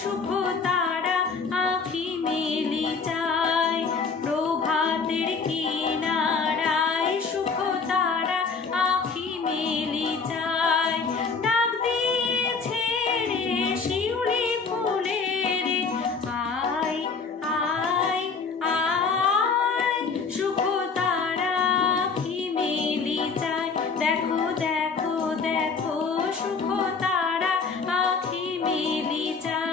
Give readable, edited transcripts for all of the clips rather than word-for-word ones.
সুখ তারা আঁখি মেলি চায়। প্রভাতের কিনারায় সুখ তারা আঁখি মেলি চায়। ডাক দিয়েছে রে শিউলি ফুলে রে, আয় আয় আয়, সুখ তারা আঁখি মেলি চায়। দেখো দেখো দেখো সুখ তারা আঁখি মেলি চায়।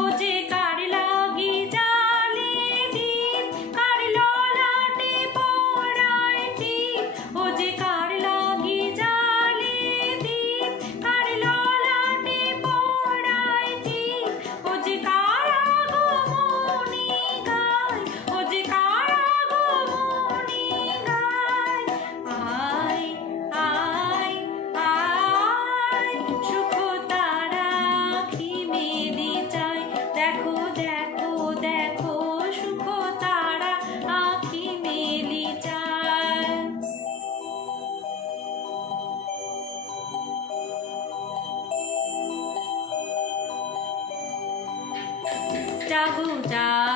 ও যে কার লাগি জালে দীপ, কার ললাটে পরায় টিপ। ও যে কার লাগি জালে দীপ, কার ললাটে পরায় টিপ। ও যে কার আগমনী গায়, ও যে কার আগমনী গায়। আয় আয় আয়, সুখ তারা আঁখি মেলি চায়। দেখো দেখো দেখো সুখ তারা আঁখি মেলি চায়। জাগো জাগো